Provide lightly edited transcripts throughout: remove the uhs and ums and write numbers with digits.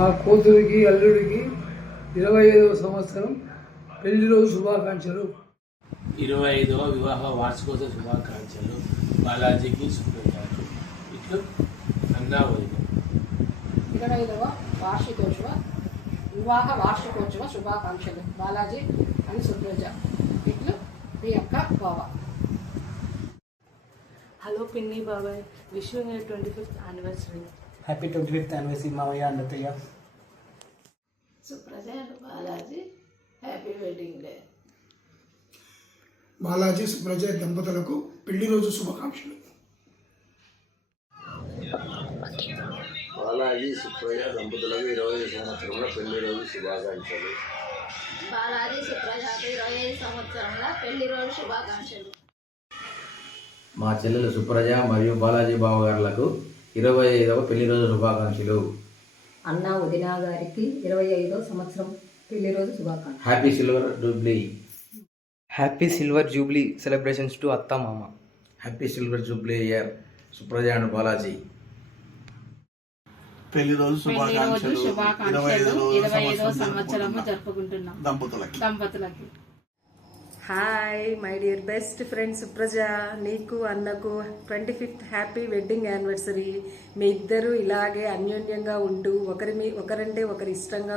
మా కూతురికి అల్లుడికి 25వ సంవత్సరం పెళ్లి రోజు శుభాకాంక్షలు. 25వ వివాహ వార్షికోత్సవ శుభాకాంక్షలు. బాలాజీకి శుభాకాంక్షలు. ఇట్లు అన్నా వదిన. 25వ వివాహ వార్షికోత్సవ శుభాకాంక్షలు. బాలాజీ అని సుప్రజ. ఇట్లు మీ అక్క బావ. హలో పిన్ని బాబాయ్, wish you 25th anniversary. Happy 25th anniversary మావయ్య అండ్ అత్తయ్య. Supraja and Balaji happy wedding day. Balaji Supraja దంపతులకు పెళ్లి రోజు శుభాకాంక్షలు. బాలాజీ సుప్రజ దంపతులకు 25 సంవత్సరంలో పెళ్లి రోజు శుభాకాంక్షలు. బాలాజీ సుప్రజకు 25 సంవత్సరంలో పెళ్లి రోజు శుభాకాంక్షలు. మా చెల్లెలు సుప్రజ మరియు బాలాజీ బావగారులకు 25వ పెళ్లి రోజు శుభాకాంక్షలు. అన్న వదిన గారికి 25వ సంవత్సరం పెళ్లి రోజు శుభాకాంక్షలు. Happy silver jubilee. Happy silver jubilee celebrations to అత్త మామ. Happy silver jubilee year Supraja and Balaji. పెళ్లి రోజు శుభాకాంక్షలు. 25వ సంవత్సరము జరుపుకుంటున్నాం దంపతులకి. Hi my dear best friend Supraja, నీకు అన్నకు 25th హ్యాపీ వెడ్డింగ్ యానివర్సరీ. మీ ఇద్దరు ఇలాగే అన్యోన్యంగా ఉంటూ ఒకరంటే ఒకరు ఇష్టంగా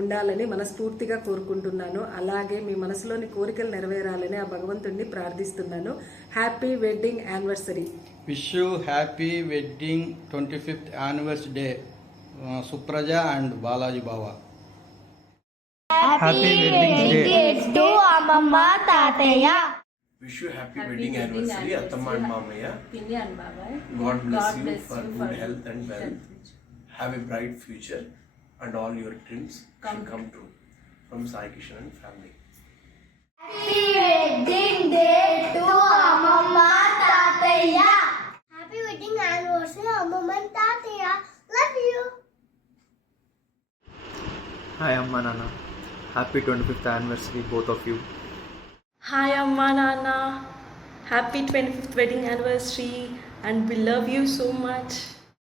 ఉండాలని మనస్ఫూర్తిగా కోరుకుంటున్నాను. అలాగే మీ మనసులోని కోరికలు నెరవేరాలని ఆ భగవంతుడిని ప్రార్థిస్తున్నాను. Happy wedding anniversary. Wish you happy wedding 25th anniversary day Supraja and Balaji బావా. హ్యాపీ వెడ్డింగ్ డే టు అమ్మమ్మ తాతయ్య. Wish you happy wedding anniversary అత్తమ్మ అండ్ మామయ్య. పిన్ని అండ్ బాబాయ్. God bless you for good health and wealth. Have a bright future and all your dreams should come true. From Sai Kishan and family. Happy wedding day to అమ్మమ్మ తాతయ్య. Happy wedding anniversary అమ్మమ్మ and తాతయ్య. Love you. Hi అమ్మా నాన్న, happy 25th anniversary both of you. Hi అమ్మా నాన్న, happy 25th wedding anniversary and we love you so much.